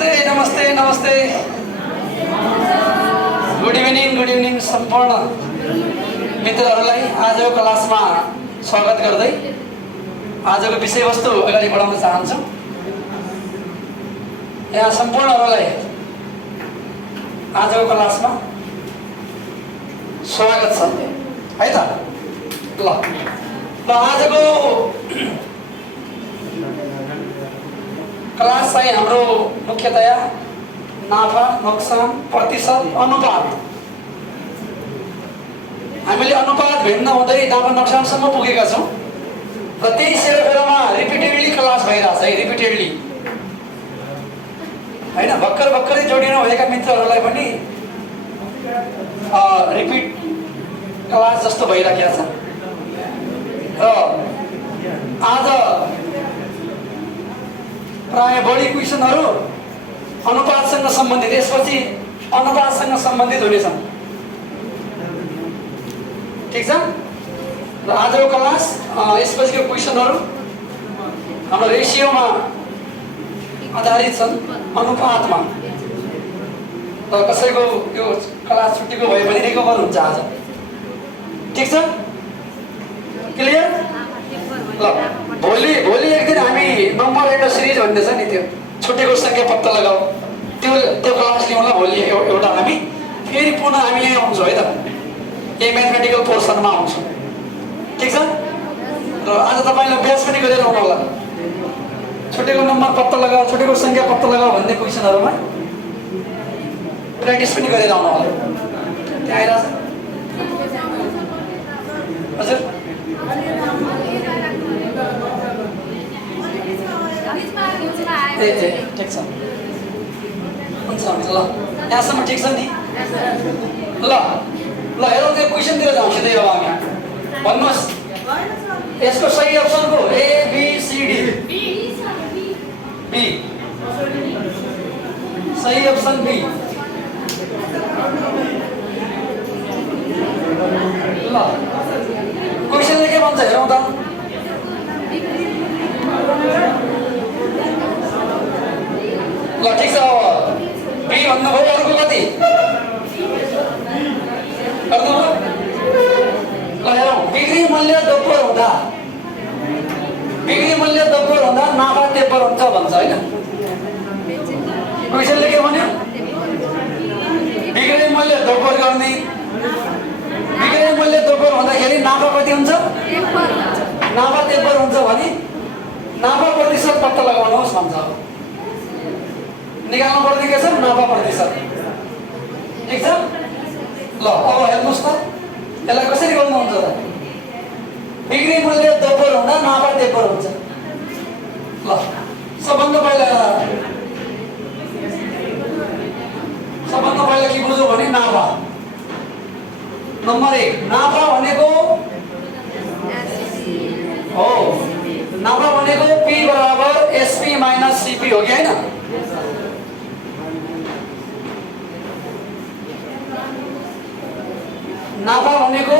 नमस्ते नमस्ते नमस्ते गुड इभिनिङ सम्पूर्ण मित्रहरूलाई आजको क्लासमा स्वागत गर्दै आजको विषयवस्तु अगाडि बढाउन चाहन्छु। यहाँ सम्पूर्णहरूलाई आजको क्लासमा स्वागत छ है त। ल आजको क्लास चाहिँ हाम्रो मुख्यतया नाफा नोक्सान प्रतिशत अनुपात। हामीले अनुपात भिन्न हुँदै नाफा नोक्सानसम्म पुगेका छौँ र त्यही सेरोफेरोमा रिपिटेडली क्लास भइरहेछ है, रिपिटेडली होइन। भर्खरै जोडिनु भएका मित्रहरूलाई पनि रिपिट क्लास जस्तो भइराखेको छ र आज प्राय बढी क्वेसनहरू अनुपातसँग सम्बन्धित, यसपछि अनुपातसँग सम्बन्धित हुनेछन्। ठिक छ। र आजको क्लास यसपछिको क्वेसनहरू हाम्रो रेसियोमा आधारित छन्, अनुपातमा। र कसैको यो क्लास छुट्टीको भयो भने रिकभर हुन्छ आज। ठिक छ, क्लियर। ल भोलि एक दिन हामी नम्बर एन्ड सिरिज भन्ने छ नि, त्यो छुट्टेको सङ्ख्या पत्ता लगाऊ, त्यो क्लास लिउँला भोलि एउटा। हामी फेरि पुनः हामी यहीँ आउँछौँ है त, यही म्याथमेटिकल पोर्सनमा आउँछौँ। ठिक छ। र आज तपाईँले अभ्यास पनि गरेर आउनु होला, छुट्टेको नम्बर पत्ता लगाऊ, छुट्टेको सङ्ख्या पत्ता लगाऊ भन्ने क्वेसनहरूमा प्र्याक्टिस पनि गरेर आउनु होला। त्यहाँ आइरहेछ हजुर। ठिक छ, हुन्छ ल, यहाँसम्म ठिक छ नि। ल हेरौँ त्यो क्वेसनतिर जाउँ सिधै। अब हामी भन्नुहोस् यसको सही अप्सन को ABCD बी, सही अप्सन बी। ल क्वेसनले के भन्छ हेरौँ त। ल ठिक छ, बी भन्नुभयो, अर्को कति गर्नुभयो? ल हेरौँ, बिक्री मूल्य दोब्बर हुँदा नाफा तेब्बर हुन्छ भन्छ होइन। क्वेसनले के भन्यो? बिक्री मूल्य दोब्बर गर्ने, बिक्री मूल्य दोब्बर हुँदाखेरि नाफा कति हुन्छ? नाफा तेब्बर हुन्छ भने नाफा प्रतिशत पत्ता लगाउनुहोस् भन्छ। निकाल्नु पर्ने के छ? नाफा प्रतिशत। ठिक छ। ल अब हेर्नुहोस् त, यसलाई कसरी गर्नुहुन्छ त? बिक्री मूल्य दोब्बर हुँदा नाफा तेब्बर हुन्छ। ल सबभन्दा पहिला के बुझ्यो भने नाफा। नम्बर 1 नाफा भनेको हो, नाफा भनेको P बराबर SP माइनस CP हो कि होइन? नाफा भनेको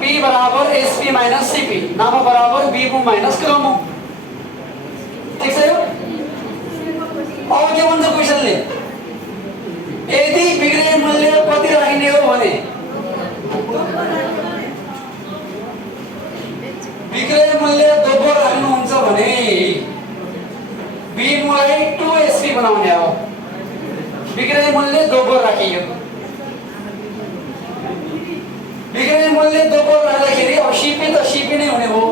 P बराबर SP माइनस CP, नाफा बराबर B माइनस क्रम। ठिक छ यो। अब के भन्छ क्वेसनले? यदि बिक्री मूल्य कति राख्ने हो भने बिक्री मूल्य दोब्बर राख्नुहुन्छ भने B लाई 2SP बनाउने हो। बिक्री मूल्य दोब्बर राखियो, बिक्री मूल्य दोब्बर राख्दाखेरि अब CP त CP नै हुने भयो।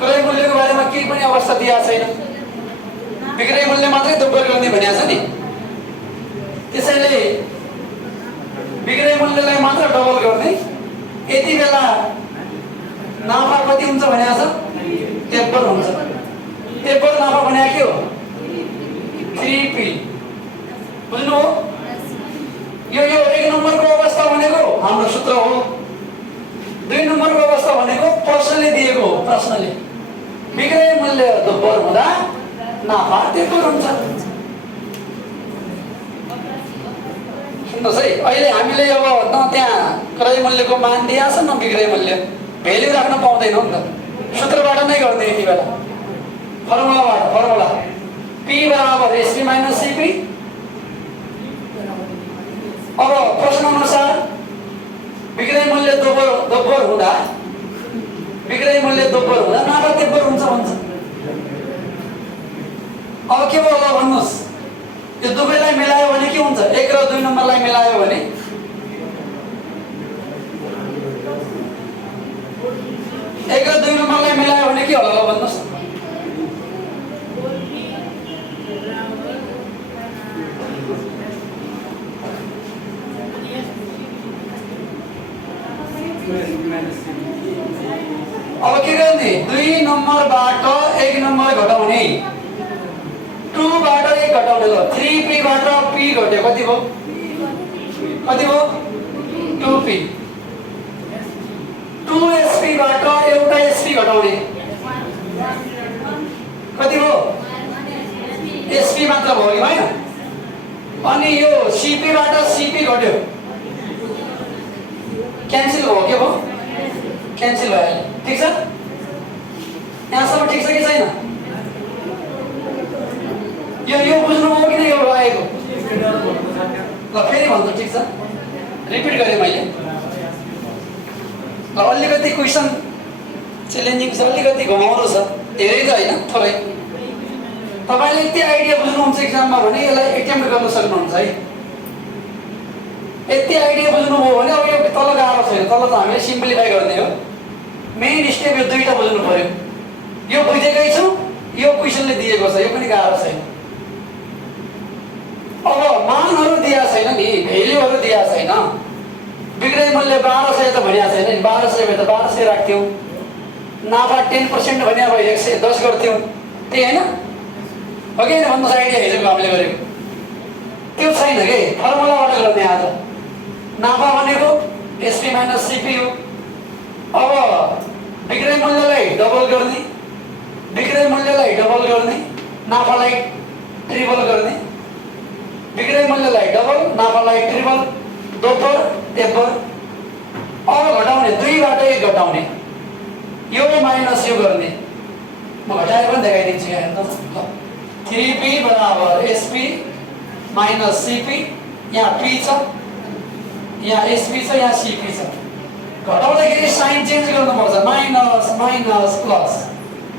क्रय मूल्यको बारेमा केही पनि अवस्था दिएको छैन, बिक्री मूल्य मात्रै दोब्बर गर्ने भनेको छ नि। त्यसैले बिक्री मूल्यलाई मात्र डबल गर्ने। यति बेला नाफा कति हुन्छ भनेको छ? तेब्बर हुन्छ। तेब्बर नाफा भनेको के हो? 3P। बुझ्नु हो? यो 1 नम्बरको अवस्था भनेको हाम्रो सूत्र हो। 2 नम्बरको अवस्था भनेको प्रश्नले दिएको हो, प्रश्नले बिक्री मूल्य दोब्बर हुँदा नाफा तेब्बर हुन्छ। सुन्नुहोस् है, अहिले हामीले अब न त्यहाँ क्रय मूल्यको मान दिएको छ न बिक्री मूल्य, भेल्यु राख्न पाउँदैनौँ नि त। सूत्रबाट नै गर्ने यति बेला, फर्मुलाबाट। फर्मुला P बराबर SP माइनस CP। अब प्रश्न अनुसार विक्रय मूल्य दोब्बर हुँदा नाफा तेब्बर हुन्छ भन्छ। अब के भयो होला भन्नुस्, यो दुवैलाई मिलायो भने के हुन्छ? 1 र 2 नम्बरलाई मिलायो भने 1 र 2 नम्बरलाई मिलायो भने के होला भन्नुस्? अब के गर्ने? 2 नम्बरबाट 1 नम्बर घटाउने, 2 बाट 1 घटाउने ल। 3p बाट p घट्यो, कति भयो? 2p। 2sp बाट एउटा sp घटाउने, कति भयो? sp मात्र भयो कि हैन? अनि यो cp बाट cp घट्यो, क्यान्सल भयो, के भयो? क्यान्सल भयो। ठीक छ? यहाँसम्म ठीक छ कि छैन? यो बुझ्नुभयो कि यो आएको? ल फेरि भन्छु, ठीक छ? रिपिट गरेँ मैले। ल अलिकति क्वेसन च्यालेन्जिङ छ, अलिकति घुमाउरो छ, धेरै त हैन, थोरै। तपाईले यति आइडिया बुझ्नुहुन्छ एक्जाममा भने यसलाई एटेम्प्ट गर्न सक्नुहुन्छ है। यति आइडिया बुझ्नुभयो भने अब यो तल गाह्रो छैन, तल त हामीले सिम्प्लिफाई गर्ने हो। मेन स्टेप यो दुईटा बुझ्नु पर्यो। यो बुझेकै छु, यो क्वेसनले दिएको छ, यो पनि गाह्रो छैन। अब मानहरु दिया छैन नि, भ्यालुहरु दिया छैन। विक्रय मूल्य 1200 त भनिया छैन नि, 1200 भए त 1200 राख्थ्यौ। नाफा 10% भनिया भए 110 गर्थ्यौ, त्यही हैन? हो कि हैन भन्नुस्? आइडिया हिजोको हामीले गरेको त्यो छैन के, फर्मुलाबाट गर्ने आज। नाफा भनेको SP माइनस CP हो। अब विक्रय मूल्यलाई डबल गर्ने, विक्रय मूल्यलाई डबल गर्ने, नाफालाई ट्रिपल गर्ने, विक्रय मूल्यलाई डबल, नाफालाई ट्रिपल, दोब्बर तेब्बर। अब घटाउने, 2 बाट 1 घटाउने, यो माइनस यो गर्ने। म घटाएर पनि देखाइदिन्छु यहाँ त। 3p बराबर SP माइनस CP। यहाँ p छ, यहाँ SP छ, यहाँ CP छ। घटाउँदाखेरि साइन चेन्ज गर्नुपर्छ, minus minus plus,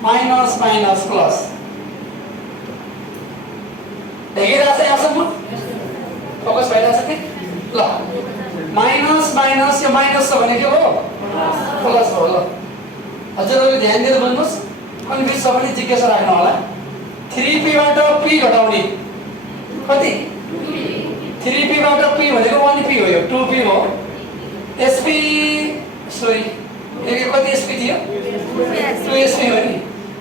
minus minus plus. देखिरहेछ यहाँसम्म? फोकस भइरहेछ कि? ल माइनस माइनस, यो माइनस छ भने के हो? प्लस हो। ल हजुरहरूले ध्यान दिएर बुझ्नुहोस्, कन्फ्युज छ भने जिज्ञासा राख्नु होला। 3p बाट p घटाउने, कति? 3p बाट p भनेको 1p हो, यो 2p हो। SP सरी यो कति SP थियो? 2SP हो नि।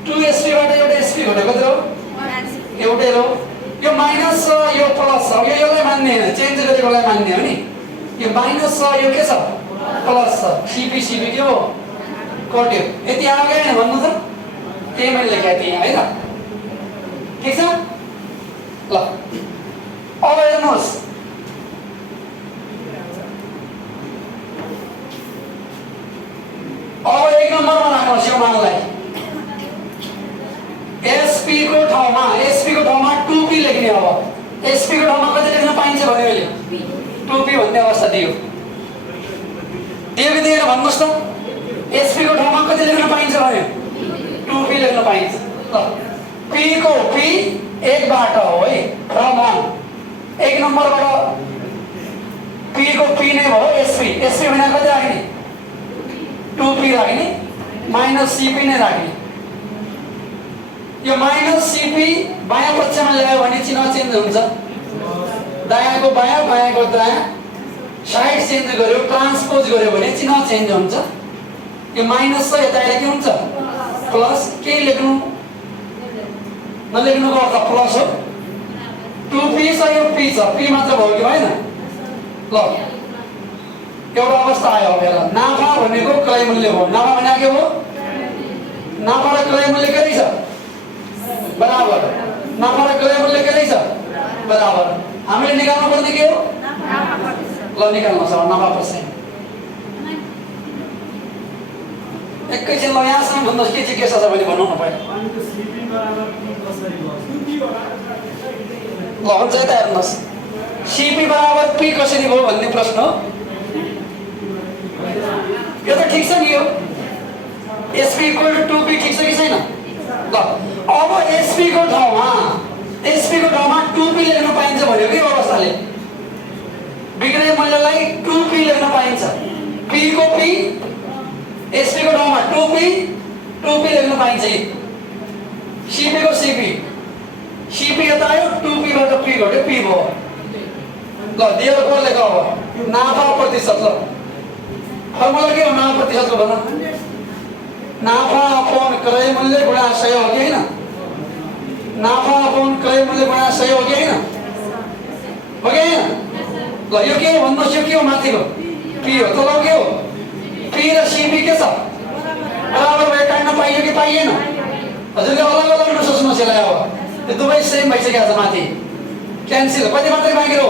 2SP बाट एउटा SP घट्यो, कति हो? एउटै हो। यो माइनस छ, यो प्लस छ, यो यसलाई मान्ने हैन, चेन्ज गरेकोलाई मान्ने हो नि। यो माइनस छ, यो के छ? प्लस छ। CP के हो? कट्यो। यति आयो कि हैन भन्नु त? त्यही मैले लेखेको थिएँ हैन? ठीक छ? ल अब हेर्नुहोस्, अब 1 नम्बरमा राख्नुहोस् यो मानलाई। SP को ठाउँमा 2p लेख्ने। अब SP को ठाउँमा कति लेख्न पाइन्छ भने मैले 2p भन्ने अवस्था दियो कि दिएन भन्नुहोस् त? SP को ठाउँमा कति लेख्न पाइन्छ भने 2p लेख्न पाइन्छ। ल p को p 1 बाट हो है, फ्रम 1। 1 नम्बरबाट p को p नै भयो, SP भने कति राख्ने? 2p राख्ने, माइनस CP नै राख्ने। यो माइनस CP बायाँ पक्षमा ल्यायो भने चिन्ह चेन्ज हुन्छ, दायाँको बायाँ, बायाँको दायाँ, साइड चेन्ज गर्यो, ट्रान्सपोज गर्यो भने चिन्ह चेन्ज हुन्छ। यो माइनस छ, यता आएर के हुन्छ? प्लस। के लेख्नु नलेख्नुको अर्थ प्लस हो। 2p छ, यो p छ, p मात्र भयो कि भएन? ल एउटा अवस्था आयो। अब नाफा भनेको क्रय मूल्य हो। नाफा भने के हो? नाफा र क्रय मूल्य के रहेछ? बराबर। नाफा र क्रय मूल्य के रहेछ? बराबर। हामीले निकाल्नु पर्ने के हो? ल निकाल्नुहोस् अब नाफा पर्सेन्ट। एकैछिन ल यहाँसम्म भन्नुहोस् के जिज्ञासा छ भने भन्नु न पहिला। ल हुन्छ यता हेर्नुहोस्, सिपी बराबर पी कसरी भयो भन्ने प्रश्न हो यो। त ठिक छ नि, यो एसपी इक्वल टु 2पी ठिक छ कि छैन? ल अब एसपी को ठाउँमा 2पी लेख्न पाइन्छ भन्यो कि अवस्थाले। विक्रय मूल्यलाई 2पी लेख्न पाइन्छ। पी को पी, एसपी को ठाउँमा 2पी लेख्न पाइन्छ। सिपी को सिपी, सिपी यता आयो 2पीबाट पी घट्यो, पी भयो। ल दिएर को लेख अब नाफा प्रतिशत। ल फर्मुला के हो नाफा प्रतिशतको भन? नाफा अपॉन क्रय मूल्य गुणा 100 हो कि हैन? नाफा अपॉन क्रय मूल्य गुणा 100 हो कि हैन? हो कि हैन? ल यो के हो भन्नुहोस्, यो के हो माथिको? पी हो। त ल के हो? पी र सिपी के छ? बराबर भयो, काट्न पाइयो कि पाइएन? हजुरले अलग अलग नसोच्नु यसलाई। अब त्यो दुवै सेम भइसकेको छ माथि। क्यान्सल। कति मात्रै बाँकी रह्यो?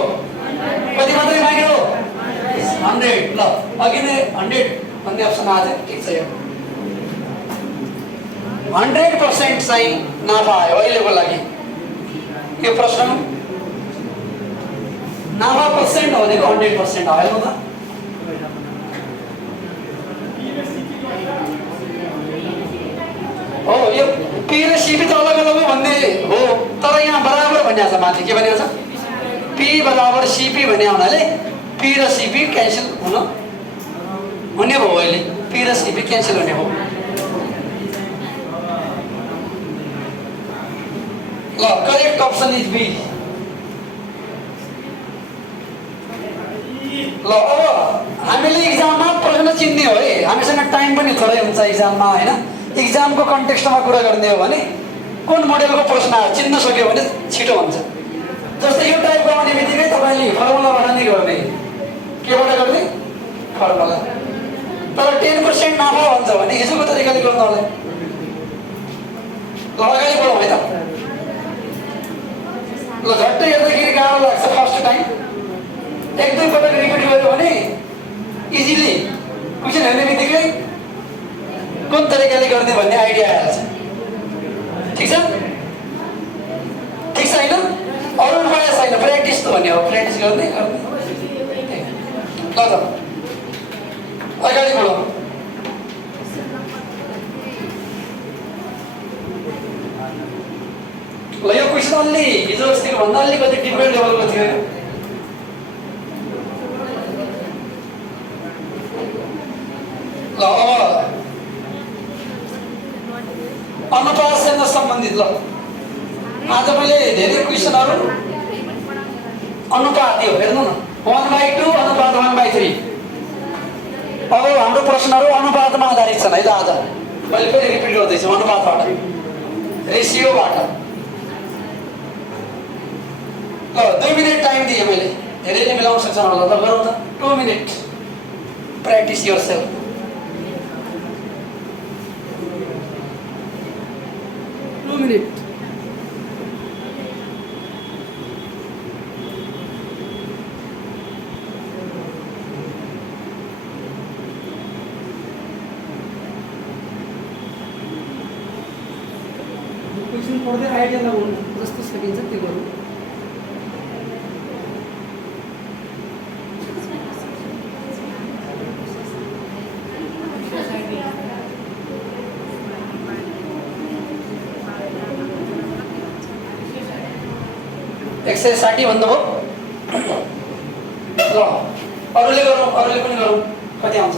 100। ल अघि नै 100 भन्ने अप्सन आछ। ठिक छ, यो 100% चाहिँ नाफा आयो अहिलेको लागि। यो प्रश्न नाफा पर्सेन्ट भनेको 100% आयो त। हो यो पी र सिपी त अलग अलग भन्ने हो, तर यहाँ बराबर भनिएको छ माथि। के भनिएको छ? पी बराबर सिपी भन्ने हुनाले पी र सिपी क्यान्सल हुने भयो। अहिले पी र सिपी क्यान्सल हुने भयो। ल करेक्ट अप्सन इज बी। ल अब हामीले इक्जाममा प्रश्न चिन्ने हो है, हामीसँग टाइम पनि थोरै हुन्छ इक्जाममा हैन। इक्जामको कन्टेक्स्टमा कुरा गर्ने हो भने कुन मोडेलको प्रश्न आयो चिन्न सक्यो भने छिटो हुन्छ। जस्तै यो टाइपको आउने बित्तिकै तपाईँले फर्मुलाबाट नै गर्ने। केबाट गर्ने? फर्मुला। तर 10% नाफा हुन्छ भने हिजोको तरिकाले गर्नु होला। ल अगाडि बढौँ है त। ल झट्टै हेर्दाखेरि गाह्रो लाग्छ फर्स्ट टाइम, 1-2 पटक रिपिट गर्यो भने इजिली क्वेसन हेर्ने बित्तिकै कुन तरिकाले गर्ने भन्ने आइडिया आइहाल्छ। ठिक छ? ठिक छ हैन? अरू उपाय छैन, प्र्याक्टिस त भन्ने हो। प्र्याक्टिस गर्दै ल त अगाडि बढौँ। ल यो क्वेसन अलि हिजो अस्तिको भन्दा अलिकति डिफरेन्ट लेभलको थियो। ल अब अनुपातसँग सम्बन्धित। ल आज मैले धेरै क्वेसनहरू अनुपात यो हेर्नु न, 1/2 अनुपात 1/3। अब हाम्रो प्रश्नहरू अनुपातमा आधारित छन् है त। आज मैले फेरि रिपिट गर्दैछु, अनुपातबाट, रेसियोबाट। ल 2 मिनट टाइम दिएँ मैले, धेरै नै मिलाउन सक्छन् होला। ल गरौँ त 2 minute. Practice yourself. Minute. Question पढ्दै आइडिया लगाउनु जस्तो सकिन्छ त्यो गरौँ। एक्सरसाइज 60 भन्नुभयो। ल अरूले गरौँ, अरूले पनि गरौँ। कति आउँछ?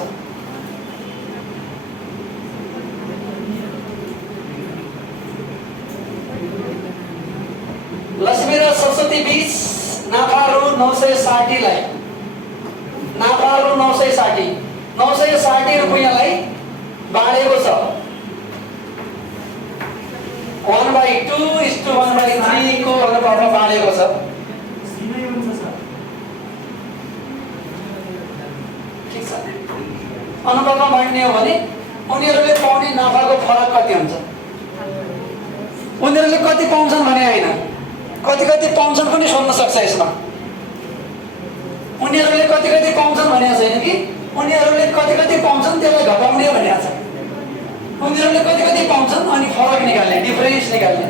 लक्ष्मी र सरस्वती बीच नाफा रु 960 लाई, नाफा रु 960 रुपैयाँलाई बाँडेको छ। 1/2:1/3 को अनुपातमा बाँडेको छ। ठिक छ? अनुपातमा बाँड्ने हो भने उनीहरूले पाउने नाफाको फरक कति हुन्छ? उनीहरूले कति पाउँछन् भने होइन, कति पाउँछन् पनि सोध्न सक्छ यसमा। उनीहरूले कति पाउँछन् भनेको छैन कि उनीहरूले कति पाउँछन् त्यसलाई घटाउने भनेको छ। उनीहरूले कति कति पाउँछन् अनि फरक निकाल्ने, डिफरेन्स निकाल्ने।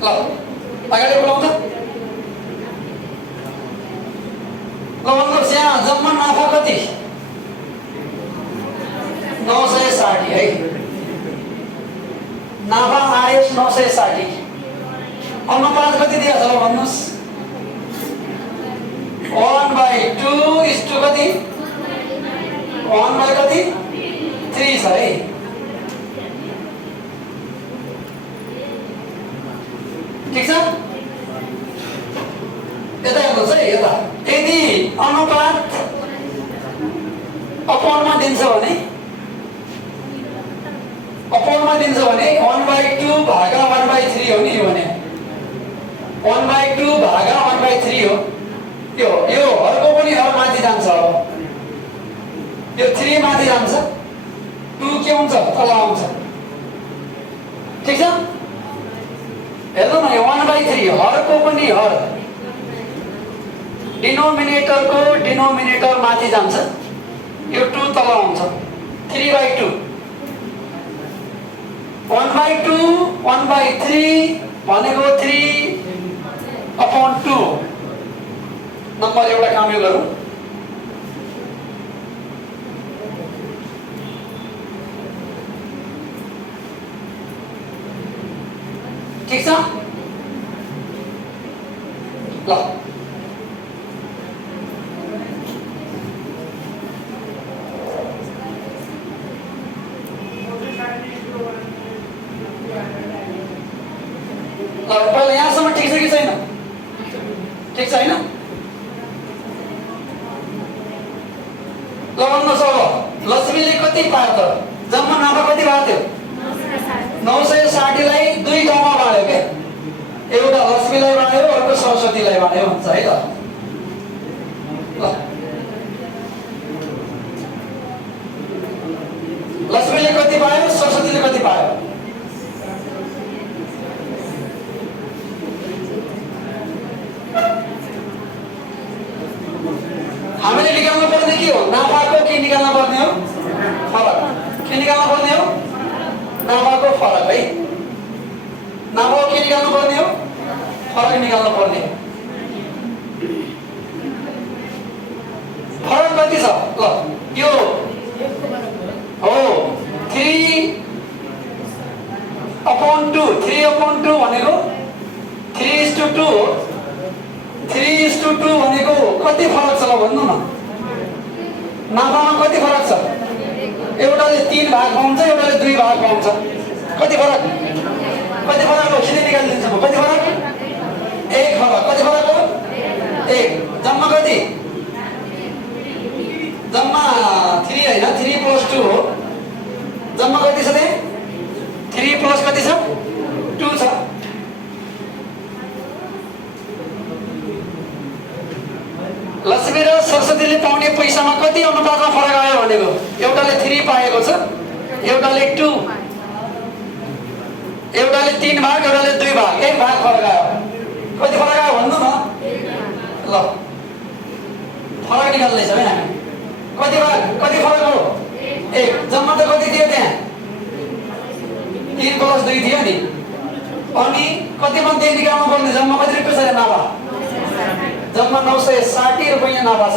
ल अगाडि बोलाउँछ। ल भन्नुहोस् यहाँ जम्मा नाफा कति? 960 है। नाफा आएस 960। अनुपात कति दिएको छ भन्नुहोस्? 1/2 कति? 1 कति? 3 छ है। ठीक छ? यता हेर्नुहोस् है, यता। यदि अनुपात अपनमा दिन्छ भने 1/2 भागा 1/3 हो नि। यो भने 1/2 भागा 1/3 हो। यो हरको पनि हर माथि जान्छ। अब यो 3 माथि जान्छ, 2 के हुन्छ? तल आउँछ। ठीक छ? हेर्नु न, यो 1/3 हरको पनि हर, डिनोमिनेटर माथि जान्छ, यो 2 तल आउँछ। 3/2 1/2 1/3 भनेको 3/2 नम्बर। एउटा काम यो गरौँ। ठीक छ? ल पहिला यहाँसम्म ठिक छ कि छैन? ठिक छ होइन? ल भन्नुहोस् अब लक्ष्मीले कति पायो त? जम्मा नाफा कति भएको थियो? 960 लाई 2 ठाउँमा बाँड्यो के? एउटा लक्ष्मीलाई बाँड्यो, अर्को सरस्वतीलाई बाँड्यो भन्छ है त। ल लक्ष्मीले कति पायो, सरस्वतीले कति पायो? हामीले निकाल्नु पर्ने के हो? नाफाको के निकाल्नु पर्ने हो? फरक। के निकाल्नु पर्ने हो? नाफाको फरक है। नाफाको के निकाल्नु पर्ने हो? फरक निकाल्नु पर्ने। फरक कति छ? ल यो हो 3/2। 3/2 भनेको 3:2 हो। 3:2 भनेको कति फरक छ भन्नु न? नाफामा कति फरक छ? एउटाले 3 भाग पाउँछ, एउटाले 2 भाग पाउँछ। कति फरक? कति फरक हो? सिधै निकालिदिन्छु म। कति फरक? 1 फरक। कति फरक हो? 1। जम्मा कति? जम्मा 3 होइन, 3 + 2 हो। जम्मा कति छ त? 3 + कति छ? 2 छ। लक्ष्मी र सरस्वतीले पाउने पैसामा कति अनुपातमा फरक आयो भनेको? एउटाले 3 पाएको छ, एउटाले 2, एउटाले 3 भाग, एउटाले 2 भाग, 1 भाग फरक आयो। कति फरक आयो भन्नु न? ल फरक निकाल्दैछ है हामी। कति भाग? कति फरक हो? 1। जम्मा त कति थियो त्यहाँ? 3 + 2 थियो नि। अनि कति मध्ये निकाल्नु पर्ने? जम्मा कति रुपियाँ छ नाफा? जम्मा 960 रुपियाँ नाफा छ।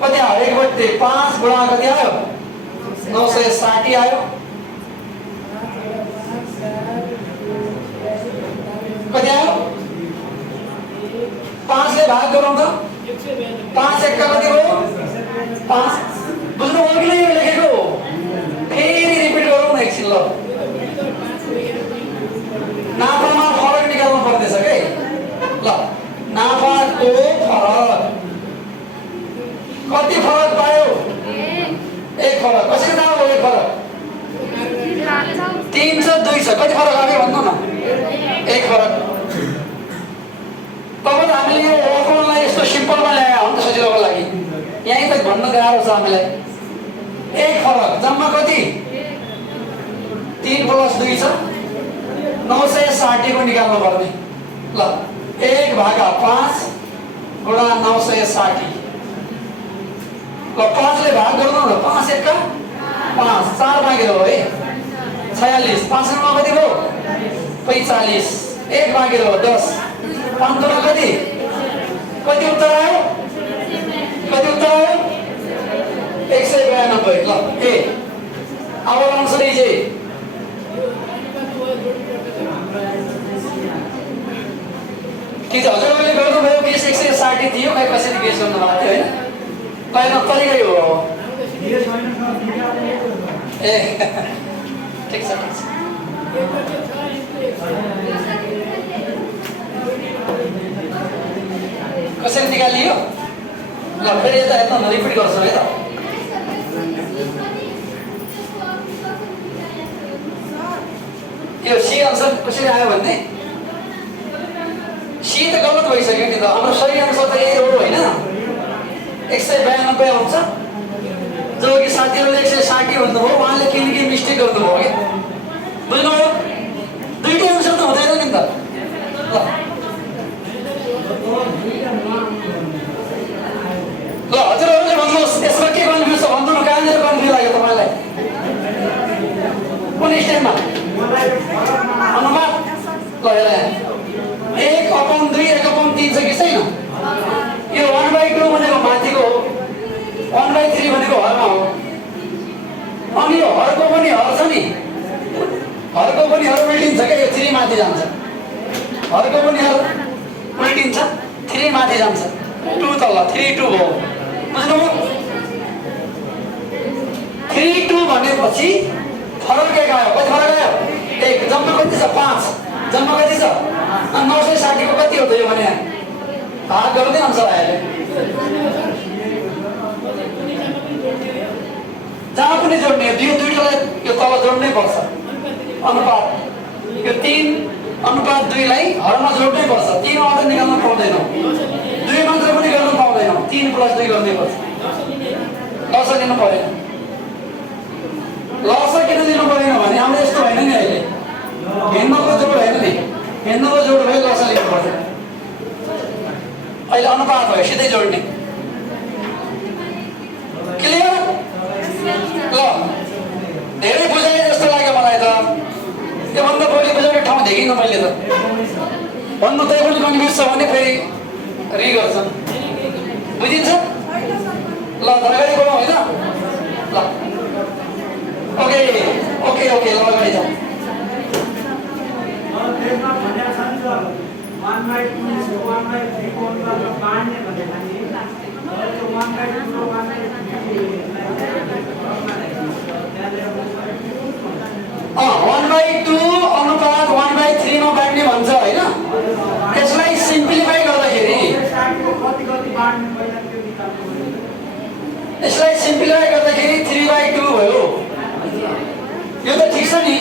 कति आयो? 1/5 गुणा कति आयो? 960 आयो। कति आयो? 5 ले भाग गरौँ त। 5 1 कति हो? 5। बुझ्नु भयो कि नहीं लेखेको? फेरि रिपिट गरौँ न एकछिन। ल नाफामा फरक निकाल्नु पर्दैछ के? ल नाफाको फरक कति फरक पायो? 1 फरक। कसरी थाहा भयो 1 फरक? 3 छ 2 छ। कति फरक आयो भन्नु न? 1 फरक। तब त हामीले यो अकाउन्टलाई यस्तो सिम्पलमा ल्याए हो नि त सजिलोको लागि। यहीँ त भन्न गाह्रो छ हामीलाई। 1 फरक। जम्मा कति? 3 + 2 छ 960 को निकाल्नु पर्ने ल 1/5 गुणा 960 ल 5 ले भाग गर्नु न 5 1 का 5 4 बाँकी रह्यो है 46 5 मा कति भयो 45 1 बाँकी रह्यो 10 5 मा कति उत्तर आयो कति उत्तर आयो 192 ल ए अब आन्सर इज ए कि त हजुरले गर्नुभयो केस 160 थियो खै कसरी केस गर्नु भएको थियो हैन कहिले तरिकै हो ए ठीक छ कसरी निकालियो ल फेरि यता हेर्नु न रिपिट गर्छु है त यो सी आन्सर कसरी आयो भन्ने सी त गलत भइसक्यो नि त हाम्रो सही आन्सर त यही हो हैन 192 आउँछ जो कि साथीहरूले 160 भन्नुभयो उहाँले के मिस्टेक गर्नुभयो के बुझ्नुभयो दुईटै आन्सर त हुँदैन नि त ल हजुरहरूले भन्नुहोस् यसमा के कन्फ्युज छ भन्नु न कहाँनिर कन्फ्युज लाग्यो तपाईँलाई कुन स्टेपमा अनुपात ल हेर 1/2 1/3 छ कि छैन यो 1/2 भनेको माथिको हो 1/3 भनेको हरमा हो अनि यो हरको पनि हर छ नि हरको पनि हर उल्टिन्छ क्या यो 3 माथि जान्छ हरको पनि हर उल्टिन्छ 3 माथि जान्छ 2 तल 3 2 हो बुझ्नुभयो 3 2 भनेपछि फरक के आयो कति फरक आयो 1 जम्मा कति छ 5 जम्मा कति छ 960 को कति हो त यो भने भाग गर्दै आन्सर आयो जहाँ पनि जोड्ने यो दुईटालाई यो तल जोड्नै पर्छ अनुपात यो 3/2 लाई हरमा जोड्नै पर्छ 3 मात्र निकाल्न पाउँदैनौ 2 मात्र पनि गर्न पाउँदैनौ 3 + 2 गर्नै पर्छ लस लिनु परेन लस किन लिनु परेन भने हाम्रो यस्तो हैन नि अहिले भिन्नको जोड हैन नि भिन्नको जोड भए लस लिनु पर्छ अहिले अनुपात भयो सिधै जोड्ने क्लियर ल धेरै बुझाए जस्तो लाग्यो मलाई त यो भन्दा बढी बुझाउने ठाउँ देखिन मैले त भन्नु तै पनि कन्फ्युज छ भने फेरि रि गर्छ बुझिन्छ ल अगाडि बढौँ हैन ल ओके ओके ओके ल अगाडि जाऊ 1/2 is 1/3 को मतलब बाँड्ने भनेको नि त्यो 1/2 को 1/3 1/2 अनुपात 1/3 मा बाँड्ने भन्छ हैन यसलाई सिम्प्लिफाई गर्दाखेरि यसलाई सिम्प्लिफाई गर्दाखेरि 3/2 भयो यो त ठीक छ नि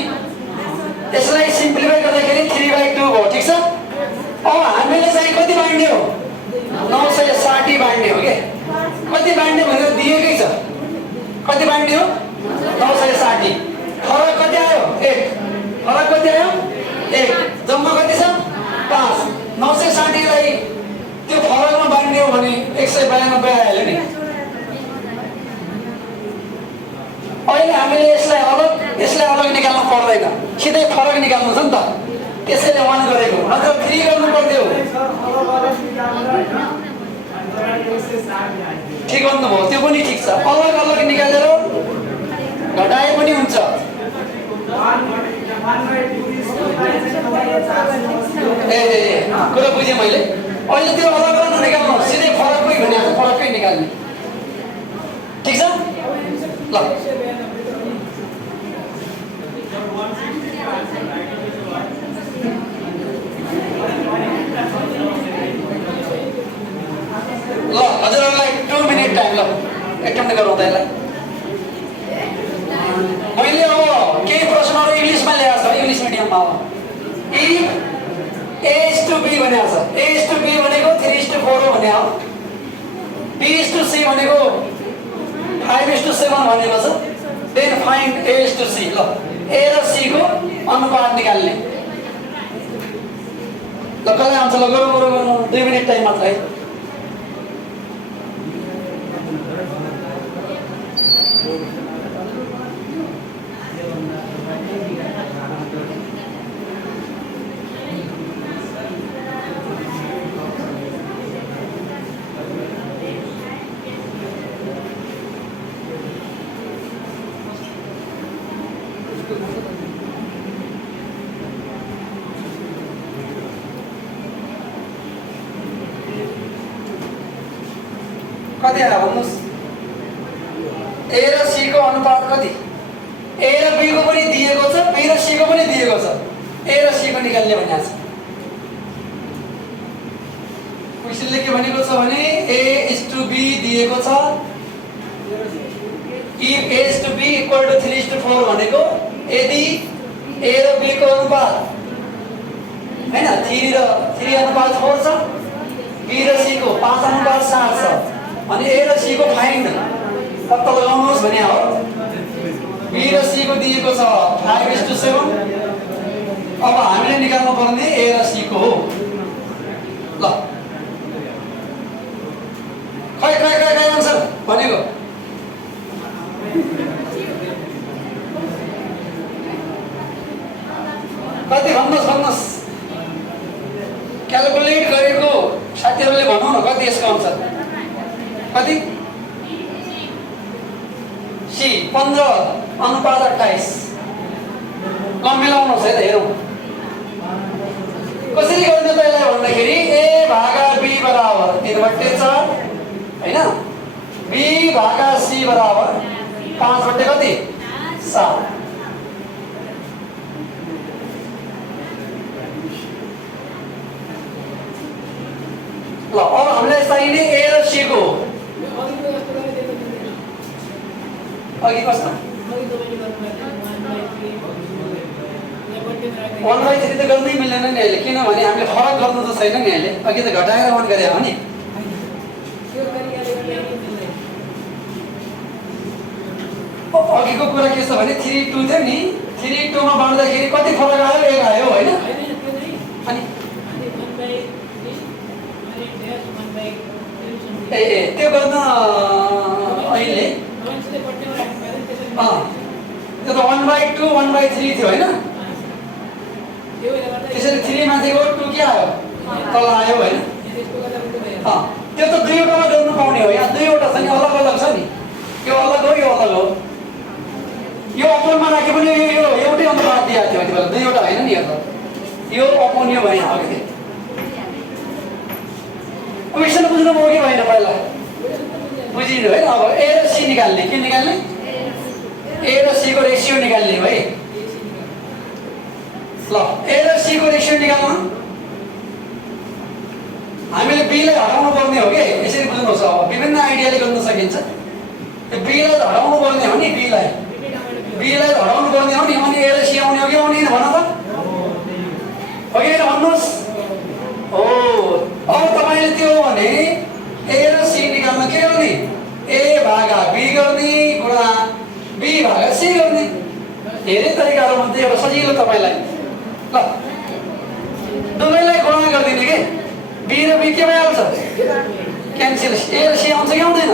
यसलाई सिम्प्लिफाई गर्दाखेरि 3/2 भयो ठीक छ अब हामीले चाहिँ कति बाँड्ने हो 960 बाँड्ने हो के कति बाँड्ने भनेर दिएकै छ कति बाँड्ने हो 960 फरक कति आयो 1 फरक कति आयो 1 जम्मा कति छ 5 960 लाई त्यो फरकमा बाँड्ने हो भने 192 आयो नि अहिले हामीले यसलाई अलग निकाल्नु पर्दैन सिधै फरक निकाल्नु छ नि त त्यसैले 1 गरेको नत्र 3 गर्नु पर्थ्यो ठीक भन्नुभयो त्यो पनि ठीक छ अलग अलग निकालेर घटाए पनि हुन्छ ए कुरा बुझेँ मैले अहिले त्यो अलग अलग निकाल्नु सिधै फरकै भने फरकै निकाल्ने ठीक छ ल ल हजुरहरूलाई 2 मिनेट टाइम ल एटेम्प्ट गरौँ त यसलाई मैले अब केही प्रश्नहरू इङ्ग्लिसमा ल्याएको छ इङ्ग्लिस मिडियममा हो इफ A:B भनेको छ A:B भनेको 3:4 हो भने हो B:C भनेको 5:7 भनेको छ देन फाइन्ड A:C ल ए र सी को अनुपात निकाल्ने। ल कसलाई आउँछ? ल गरौँ 2 मिनेट टाइम मात्र है। कति आयो भन्नुहोस्? ए र सी को अनुपात कति? ए र बी को पनि दिएको छ, बी र सी को पनि दिएको छ। ए र सी को निकाल्ने भनेको छ। क्वेशनले के भनेको छ भने A:B दिएको छ। इफ A:B = 3:4 भनेको यदि ए र बी को अनुपात हैन 3 अनुपात 4 छ, बी र सी को 5 अनुपात 7 छ, अनि ए र सी को फाइन्ड पत्ता लगाउनुहोस् भने हो। बी र सी को दिएको छ 5:7। अब हामीले निकाल्नु पर्ने ए र सी को हो। ल खै आन्सर भनेको कति भन्नुहोस्? क्याल्कुलेट गरेको साथीहरूले भनौँ न कति यसको आन्सर कति? सी 15:28। ल मिलाउनुहोस् है त हेरौँ कसरी गर्ने त यसलाई भन्दाखेरि ए भागा बी बराबर 3/4 हैन, बी भागा सी बराबर 5/7। ल अब हामीलाई चाहिने ए र सी को अघि कस्तो 1/3 त गर्नै मिल्दैन नि अहिले, किनभने हामीले फरक गर्नु त छैन नि अहिले। अघि त घटाएर 1 गरे हो नि। अघिको कुरा के छ भने 3:2 थियो नि, 3:2 मा बाँड्दाखेरि कति फरक आयो? 1 आयो हैन। अनि त्यो गर्न अहिले त्यो त 1/2 1/3 थियो हैन। त्यसरी 3 माथिको 2 के आयो? तल आयो हैन। त्यो त दुईवटामा गर्नु पाउने हो। यहाँ दुईवटा छ नि, अलग अलग छ नि। यो अलग हो, यो अलग हो। यो अपोनमा राखे पनि यो एउटै अनुपात दिएको थियो यति बेला, दुईवटा हैन नि। यो अपोन यो भएन अघि। क्वेसन बुझ्नुभयो कि भएन? पहिला बुझिनु है। अब ए र सी निकाल्ने, के निकाल्ने? ए र सी को रेसियो निकाल्ने है। ल ए र सी को रेसियो निकाल्नु हामीले बी लाई हटाउनु पर्ने हो के? यसरी बुझ्नुहोस्। अब विभिन्न आइडियाले गर्न सकिन्छ। त्यो बी लाई हटाउनु पर्ने हो नि, बी लाई हटाउनु पर्ने हो नि। अनि ए र सी आउने हो कि आउने भन त? हो कि भन्नुहोस्? हो। अब तपाईले त्यो भने ए र सी निकाल्न के गर्ने? ए भागा बी गर्ने गुणा बी भागा सी गर्ने। धेरै तरिकाहरू मध्ये एउटा सजिलो तपाईलाई। ल दुवैलाई गुणा गरिदिने के? बी र बी के भइहाल्छ? क्यान्सल। ए र सी आउँछ कि आउँदैन?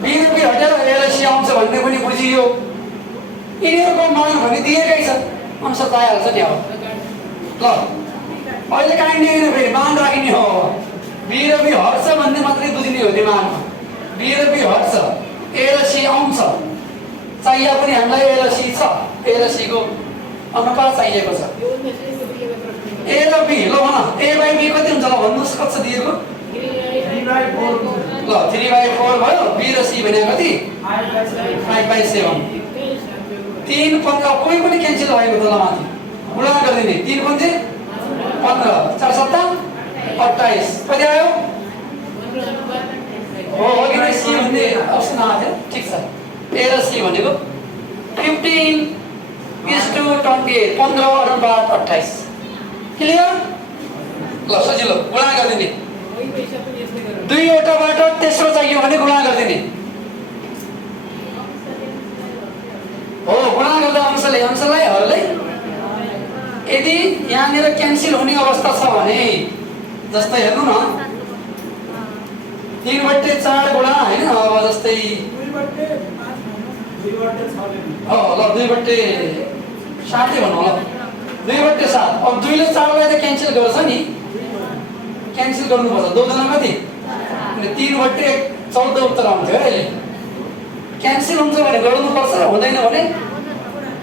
बी र बी हटेर ए र सी आउँछ भन्ने पनि बुझियो। यिनीहरूको मान भने दिएकै छ, आन्सर त आइहाल्छ नि। अब ल अहिले काहीँ होइन, फेरि मान राखिने हो। बी र बी हट्छ भन्ने मात्रै बुझ्ने हो दिमागमा। बी र बी हट्छ, ए र सी आउँछ। चाहिए पनि हामीलाई ए र सी छ। ए र सी को अनुपात चाहिएको छ। ए र बी ल भन, A/B कति हुन्छ ल भन्नुहोस्? कति छ दिएको? 3/4। ल 3/4 भयो। बी र सी भने कति? 5/7। 3 15 कोही पनि क्यान्सल भएको त ल माथि गुणा गरिदिने। 3 15 15 4 7 28 कति आयो? हो अघि नै सी भन्ने अप्सन आएको थियो। ठिक छ। ए र सी भनेको 15:28 15/28। क्लियर? ल सजिलो गुणा गरिदिने। दुईवटाबाट तेस्रो चाहियो भने गुणा गरिदिने हो। गुणा गर्दा अंशलाई हरलाई यदि यहाँनिर क्यान्सल हुने अवस्था छ भने जस्तै हेर्नु न 3/4 गुणा हैन अब जस्तै 2/7 भनौँ ल 2/7 अब 2 ले 4 लाई त क्यान्सल गर्छ नि क्यान्सल गर्नुपर्छ 2 दुना कति अनि 3/14 उत्तर आउँथ्यो अहिले क्यान्सल हुन्छ भने गर्नुपर्छ हुँदैन भने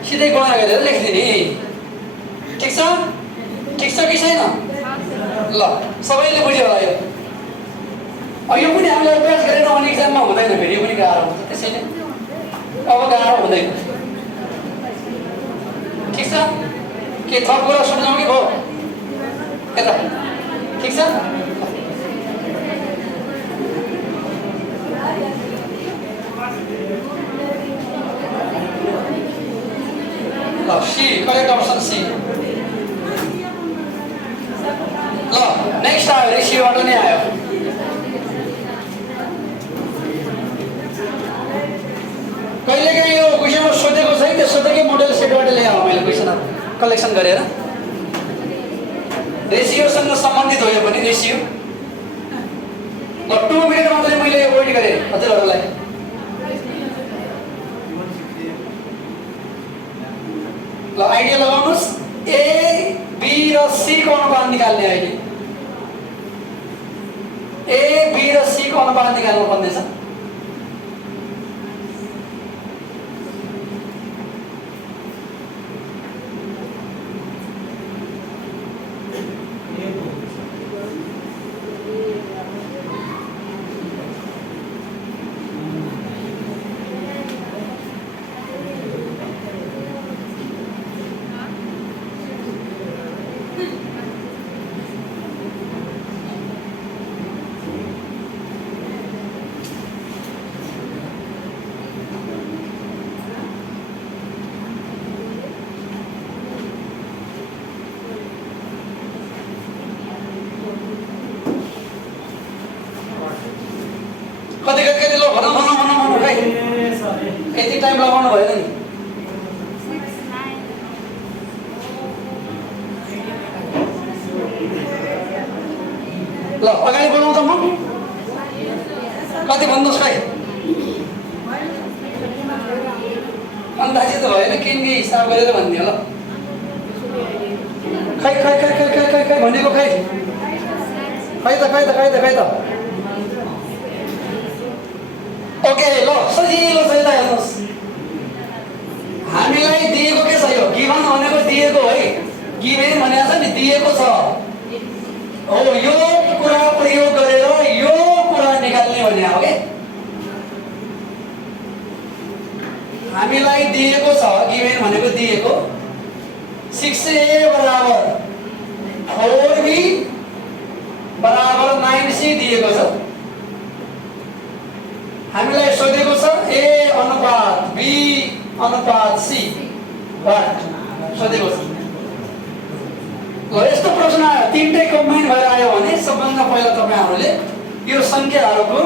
सिधै गुणा गरेर लेखिदिने ठीक छ कि छैन ल सबैले बुझ्यो होला यो यो पनि हामीले अभ्यास गरेर आउने एक्जाममा हुँदैन फेरि यो पनि गाह्रो हुन्छ त्यसैले अब गाह्रो हुँदैन ठीक छ के थप कुरा सुन्जाउँ कि भयो यता ठीक छ ल सी करेक्ट अप्सन सी ल नेक्स्ट आयो रेसियोबाट नै आयो कहिलेकाहीँ यो क्वेसनमा सोधेको छ त्यो सोधेकै मोडल सेटबाट ल्याएँ मैले क्वेसनहरू कलेक्सन गरेर रेसियोसँग सम्बन्धित हो यो पनि रेसियो ल 2 मिनेट मात्रै मैले वेट गरेँ हजुरहरूलाई ल आइडिया लगाउनुहोस् ए बी र सी को अनुपात निकाल्ने अहिले ए बी र सी को अनुपात निकाल्नु पर्नेछ कति लो भनौँ खै यति टाइम लगाउनु भएन नि ल अगाडि बढाउँ त म कति भन्नुहोस् खै अन्दाजी त भएन किनकि हिसाब गरेर भनिदियो ल खै भनेको खै त ओके ल सजिलो छ यता हेर्नुहोस् हामीलाई दिएको के छ यो गिभन भनेको दिएको है गिभन भनेको छ नि दिएको छ हो यो कुरा प्रयोग गरेर यो कुरा निकाल्ने भने हो के हामीलाई दिएको छ गिभन भनेको दिएको 6a बराबर 4b बराबर 9c दिएको छ हामीलाई सोधेको छ a अनुपात b अनुपात c वाट सोधेको छ ल यस्तो प्रश्न आयो तीनटै कम्बाइन भएर आयो भने सबभन्दा पहिला तपाईहरुले यो संख्याहरुको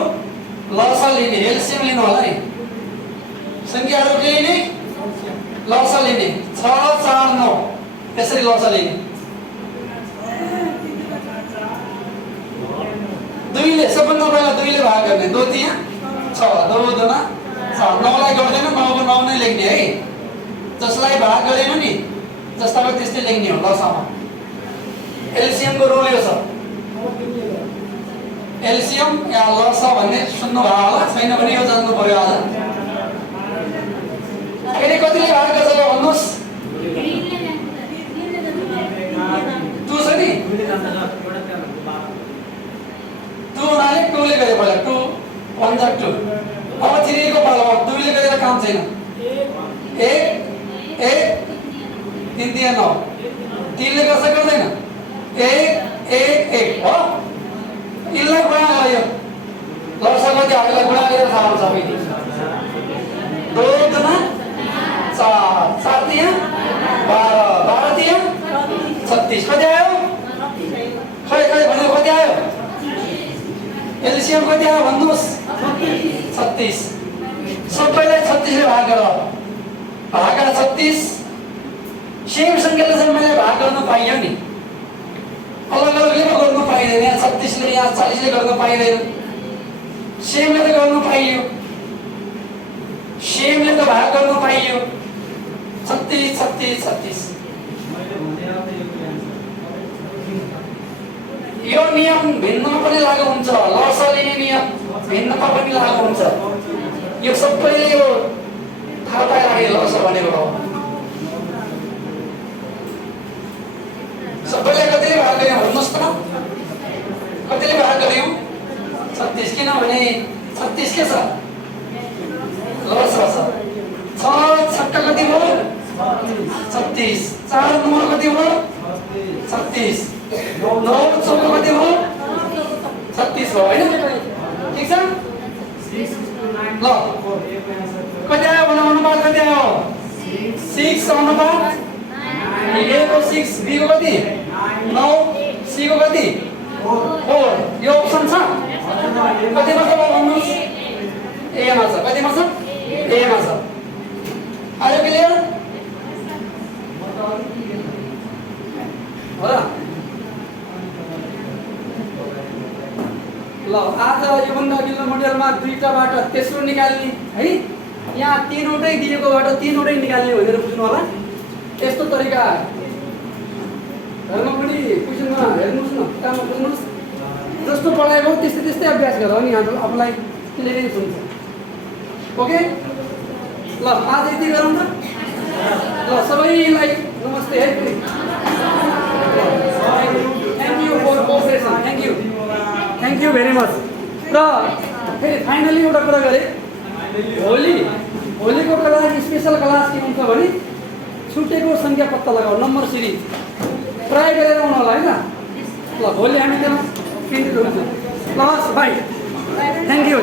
लसा लिने एलसीएम लिनु होला नि संख्याहरु के लिने लसा लिने 6 4 9 यसरी लसा लिने दुईले सबभन्दा पहिला दुईले भाग गर्ने 2 तिया 6 2 दुना 6 9 लाई गर्दैन 9 को 9 नै लेख्ने है जसलाई भाग गरेन नि जस्ताको त्यस्तै लेख्ने हो लसामा एलसीएम को रुल यो छ एलसीएम या लसा भन्ने सुन्नु भयो होला छैन भने यो जान्नु पर्यो आज फेरि कतिले भाग गर्छ ल भन्नुस् 2 छ नि 2 नाले 2 ले गरे पहिला 2 1 जा 2 अब 3 को पालो 2 ले गरेर काम छैन 1 3 दिया 9 3 ले गर्छ गर्दैन 1 हो इनलाई गुणा गर्यो लसा कति हामीलाई गुणा गरेर थाहा हुन्छ सबै 2 दुना 4 4 दिया 12 12 दिया 36 कति आयो खै भने कति आयो एलसीएम कति आयो भन्नुस् 36 सबैलाई 36 ले भाग गर भागा 36 सेम सङ्ख्याले जन्मले भाग गर्न पाइयो नि, अलग अलगले पो गर्नु पाइँदैन। यहाँ 36ले यहाँ 40ले गर्न पाइँदैन, सेमले त गर्नु पाइयो, सेमले त भाग गर्न पाइयो। 36 36 36 यो नियम भिन्नमा पनि लागु हुन्छ, लसा लिने नियम भिन्नमा पनि लागु हुन्छ। यो सबैले यो थाहा पाइराखे लसा भनेको हो। सबैले कतिले भाग गर्यौँ भन्नुहोस् त, कतिले भाग गर्यौँ? 36। किनभने 36 के छ? लसा छ। 6 छक्का कति भयो? 36। 4 नम्बर कति भयो? 36। 9 चौका कति भयो? 36 हो हैन? ठिक छ? ल कति आयो भने अनुपात कति आयो? 6 अनुपात A को 6, B को कति? 9, C को कति? 4। यो अप्सन छ? कतिमा छ भन्नुहोस्? A मा छ। कतिमा छ? A मा छ। आयो क्लियर? हो र? ल आज योभन्दा अघिल्लो मोडेलमा दुईटाबाट तेस्रो निकाल्ने है, यहाँ तीनवटै दिएकोबाट तीनवटै निकाल्ने भनेर बुझ्नु होला। यस्तो तरिका घरमा पनि क्वेसनमा हेर्नुहोस् न, काममा बुझ्नुहोस्। जस्तो पढाइ भयो त्यस्तै त्यस्तै अभ्यास गर अनि हाम्रो आफूलाई क्लियरेन्स हुन्छ। ओके, ल आज यति गरौँ त। ल सबैलाई नमस्ते है। Thank you for cooperation. Thank you very much. र फेरि फाइनली एउटा कुरा गरेँ, भोलिको लागि स्पेसल क्लास के हुन्छ भने छुटेको सङ्ख्या पत्ता लगाऊ, नम्बर सिरिज ट्राई गरेर आउनु होला है त। ल भोलि हामी त्यसमा केन्द्रित हुन्छौँ। ल हस् बाई। Thank you.